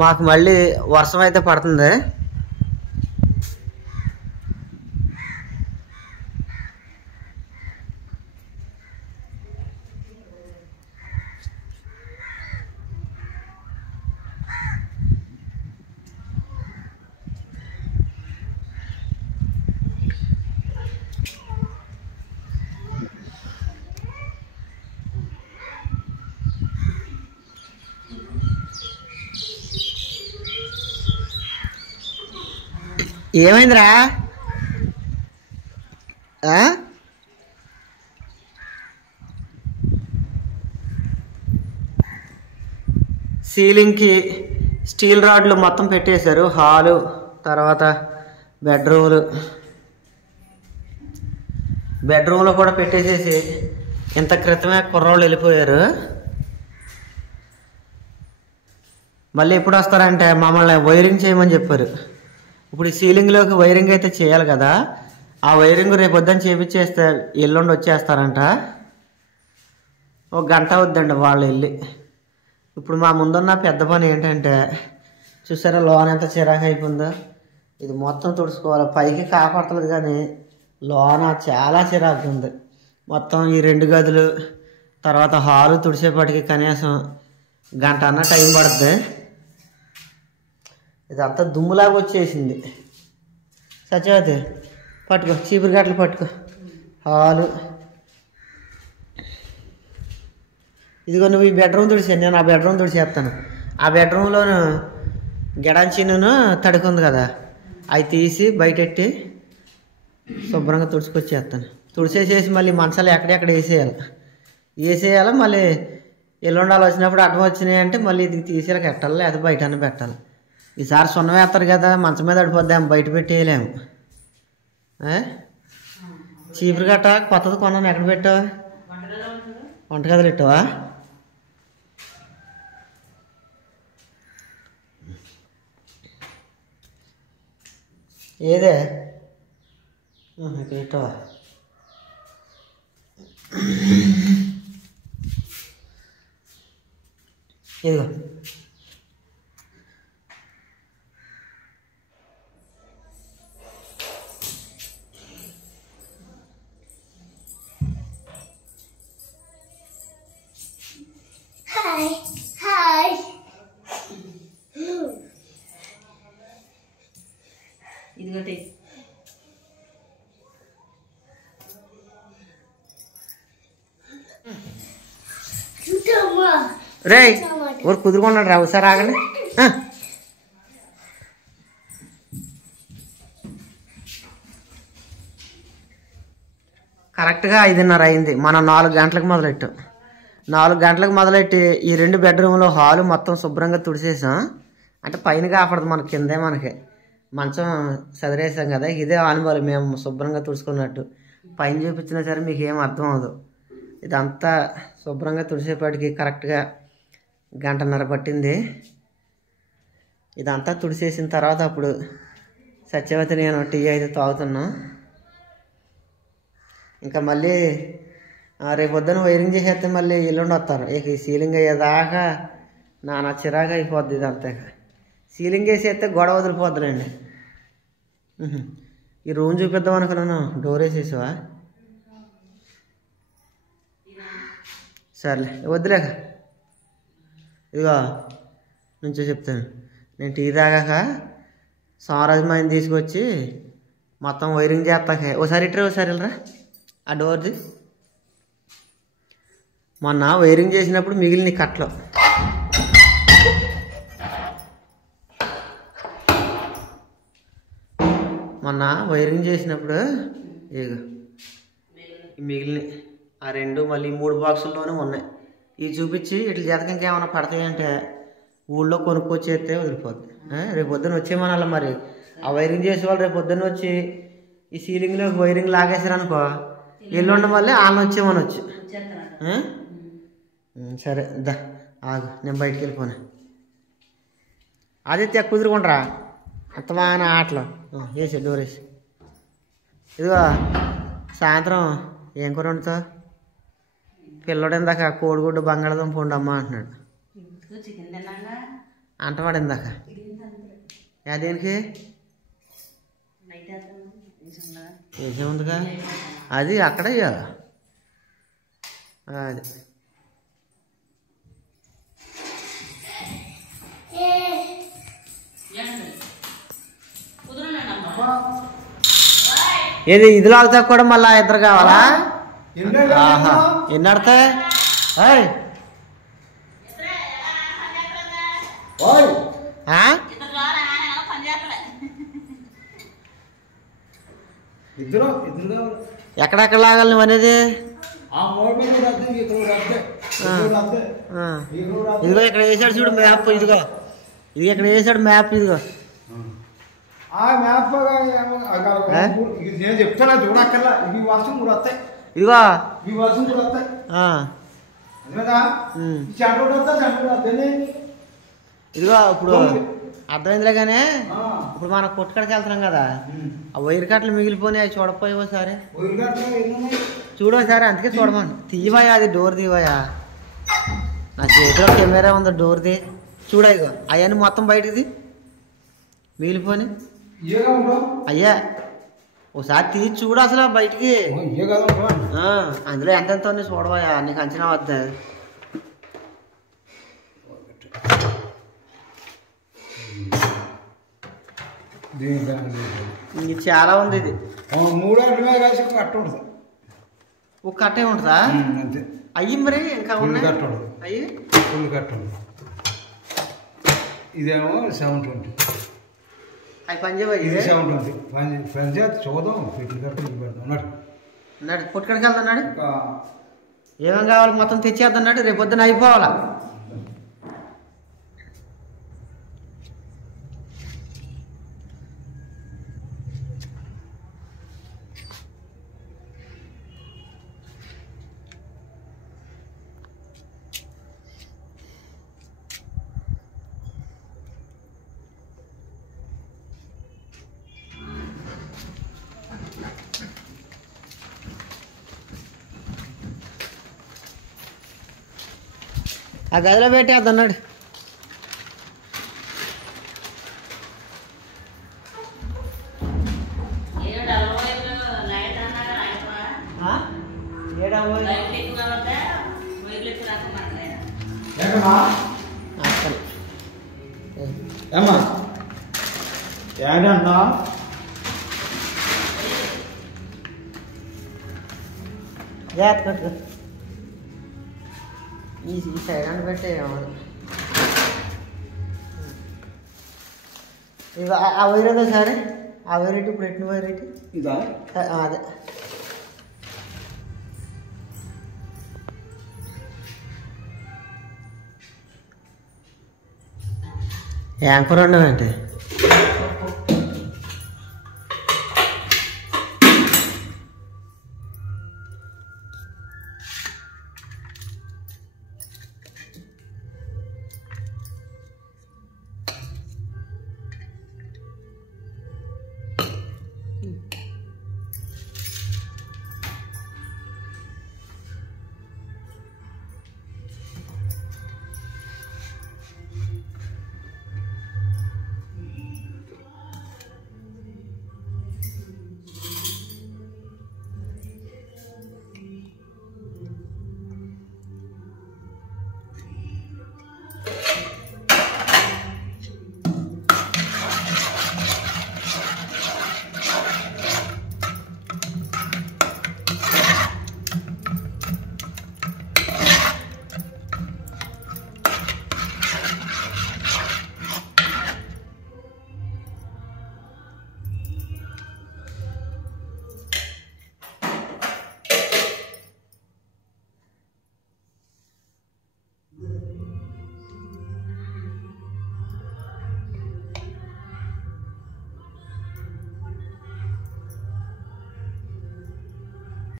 మాకు మళ్ళీ వర్షం అయితే పడుతుంది. ఏమైందిరా? సీలింగ్కి స్టీల్ రాడ్లు మొత్తం పెట్టేశారు. హాలు, తర్వాత బెడ్రూమ్లో కూడా పెట్టేసేసి ఇంత క్రితమే కుర్రోళ్ళు వెళ్ళిపోయారు. మళ్ళీ ఎప్పుడు వస్తారంటే మమ్మల్ని వైరింగ్ చేయమని చెప్పారు. ఇప్పుడు ఈ సీలింగ్లోకి వైరింగ్ అయితే చేయాలి కదా, ఆ వైరింగ్ రేపు పొద్దున్న చేపించేస్తే ఎల్లుండి వచ్చేస్తారంట. ఒక గంట అవుద్దండి వాళ్ళు వెళ్ళి. ఇప్పుడు మా ముందున్న పెద్ద పని ఏంటంటే, చూసారా లోన ఎంత చిరాకు అయిపోయిందో. ఇది మొత్తం తుడుచుకోవాలి. పైకి కాపాడుతుంది కానీ లోన చాలా చిరాకు ఉంది. మొత్తం ఈ 2 గదులు తర్వాత హాలు తుడిచేపాటికి కనీసం గంట అన్న టైం పడుతుంది. ఇదంతా దుమ్ములాగా వచ్చేసింది. సత్యవతి పట్టుకో, చీపురు గట్టలు పట్టుకో. హాలు ఇదిగో, నువ్వు ఈ బెడ్రూమ్ తుడిచాను, నేను ఆ బెడ్రూమ్ తుడిచేస్తాను. ఆ బెడ్రూమ్లోను గెడాంచీను తడుకుంది కదా, అవి తీసి బయటెట్టి శుభ్రంగా తుడుచుకొచ్చేస్తాను. తుడిచేసేసి మళ్ళీ మంచాలు ఎక్కడెక్కడ వేసేయాలి. మళ్ళీ ఎల్లుండాలు వచ్చినప్పుడు అడ్డం వచ్చినాయి అంటే మళ్ళీ ఇది తీసేయాలి, కట్టాలి, లేదా బయట పెట్టాలి. ఈసారి సున్నం వేస్తారు కదా, మంచం మీద పడిపోద్దాం, బయట పెట్టేయలేము. చీపురు గట్ట కొత్తది కొన్నాను. ఎక్కడ పెట్టావా? వంటగదిలో పెట్టావా? ఏదే ఇక్కడ పెట్టావా? ఇదిగో ఇదిగోటి. రే ఊరు కుదురుకున్నాడు రా, ఒకసారి ఆగండి. కరెక్ట్గా 5:30 అయింది. మనం 4 గంటలకు మొదలెట్టాం. 4 గంటలకు మొదలెట్టి ఈ 2 బెడ్రూమ్లో హాలు మొత్తం శుభ్రంగా తుడిసేసాం. అంటే పైన కాపడదు, మన కిందే మనకి మంచం చదిరేసాం కదా, ఇదే అనుభవం మేము శుభ్రంగా తుడుచుకున్నట్టు. పైన చూపించినా సరే మీకు ఏం అర్థం అవ్వదు. ఇదంతా శుభ్రంగా తుడిసేపాటికి కరెక్ట్గా 1.5 గంట పట్టింది. ఇదంతా తుడిసేసిన తర్వాత అప్పుడు సత్యవతి నేను టీ అయితే తాగుతున్నాం. ఇంకా మళ్ళీ రేపు పొద్దున వైరింగ్ చేసేస్తే మళ్ళీ ఎల్లుండి వస్తారు. ఇక ఈ సీలింగ్ అయ్యేదాకా నా చిరాగా అయిపోద్ది. ఇదంతా సీలింగ్ వేసేస్తే గొడవ వదిలిపోద్దులేండి. ఈ రూమ్ చూపిద్దాం అనుకున్నాను, డోర్ వేసేసావా? సర్లే వద్దులేక. ఇదిగో నుంచో చెప్తాను. నేను టీ తాగాక సోమరాజమాయిని తీసుకొచ్చి మొత్తం వైరింగ్ చేస్తాక ఒకసారి ఇట్రా, ఒకసారి వెళ్ళరా ఆ డోర్ది. మొన్న వైరింగ్ చేసినప్పుడు మిగిలిన కట్లు ఇక మిగిలిన ఆ 2 మళ్ళీ 3 బాక్సుల్లోనే ఉన్నాయి. ఇవి చూపించి ఇట్లా చేతకి ఇంకేమైనా పడతాయంటే ఊళ్ళో కొనుక్కొచ్చేస్తే వదిలిపోద్ది. రేపు పొద్దున్న వచ్చేమనాలి మరి. ఆ వైరింగ్ చేసేవాళ్ళు రేపు పొద్దున్న వచ్చి ఈ సీలింగ్లోకి వైరింగ్ లాగేసారనుకో, ఎల్లుండి మళ్ళీ ఆమె వచ్చేమనొచ్చు. సరే దా ఆగు, నేను బయటికి వెళ్ళిపోను. ఆదిత్య కుదురుకుంటారా అంతమాన ఆటలు వేసి డోర్ వేసి. ఇదిగో సాయంత్రం ఏం కూర వండుతావు? పిల్లడు ఇందాక కోడిగుడ్డు బంగాళదుంప ఉండమ్మా అంటున్నాడు. అంటపడిందాక దేనికి వేసేముందిగా అది అక్కడే అది ఏది ఇది లాగుతా కూడా మళ్ళా ఇద్దరు కావాలా? ఆహా ఎన్ని ఆడతాయి? ఎక్కడెక్కడ లాగాలి నువ్వు అనేది? ఇదిగో ఇక్కడ వేసాడు చూడు మ్యాప్. ఇదిగో ఇది ఇక్కడ వేసాడు మ్యాప్. ఇదిగో నేను చెప్తాను చూడక్కర్లా. ఈ వర్షం కూడా వస్తాయి. ఇదిగో ఈ వర్షం కూడా వస్తాయి. ఇదిగో ఇప్పుడు అర్థమైందిలే కానీ ఇప్పుడు మనం కొట్టుకడికి వెళ్తున్నాం కదా, ఆ వైర్ కట్టలు మిగిలిపోయి అవి చూడపోయావో సరే చూడోసారి. అందుకే చూడమని తీయవయా, అది డోర్ తీవయా. నా చేతిలో కెమెరా ఉంది, డోర్ది చూడ. ఇగో అవన్నీ మొత్తం బయటది మిగిలిపోయి అయ్యా. ఒకసారి తీసి చూడు అసలు బయటికి. అందులో ఎంతెంత ఉంది చూడవయా, నీకు అంచనా వద్దా? ఇది చాలా ఉంది. ఇది 3 అడ్డమే కలిసి కట్ట ఉంటుంది. ఒక కట్టే ఉంటుందా? అంతే. అయ్యి మరి ఇంకా ఉన్నాయి అయ్యి ఫుల్ కట్ట ఉంటుంది. ఇదేమో 720. అవి పనిచేయ. ఇది 720 పని చేతి చూద్దాం. పెట్టి కట్ట పెడతాం అన్నాడు. పుట్టుకడికి వెళ్తున్నాడు. ఏమేం కావాలి మొత్తం తెచ్చేద్దన్నాడు. రేపు పొద్దున అయిపోవాలా. ఆ గదిలో పెట్టేద్దన్నాడు. ఏమా ఏడన్నా ఈ సైడ్ అని పెట్టే ఇక ఆ వైర్ ఏదో సరే. ఆ వైర్ ఇటు ఇప్పుడు ఎట్టిన వైర్ ఇటు ఇదా? అదే యాంకర్ ఉండవు అంటే